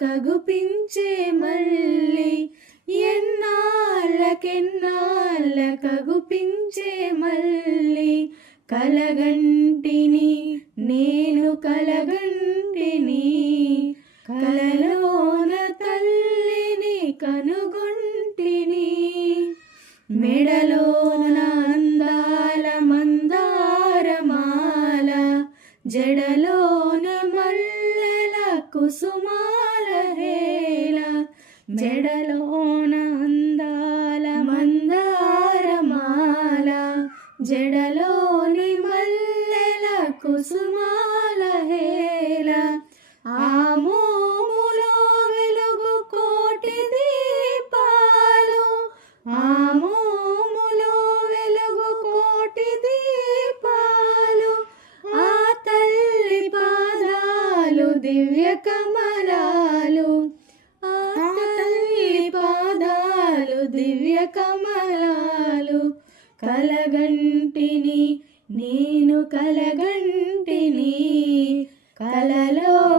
కగుపించే మళ్ళీ ఎన్నాళ్ళకెన్నాళ్ళ కగుపించే మళ్ళీ కలగంటిని నేను కలగంటిని కలలోన తల్లిని కనుగొంటిని మెడలోన అందాల మందారమాల జడలోన మల్లెల కుసుమా జడలోన అందాల మందారమాల జడలోని మల్లెల కుసుమాల హేల ఆ మోములో వెలుగు కోటి దీపాలు ఆ మోములో వెలుగు కోటి దీపాలు ఆ తల్లి పాదాలు దివ్య కమలా కమలాలు కలగంటిని నేను కలగంటిని కలలో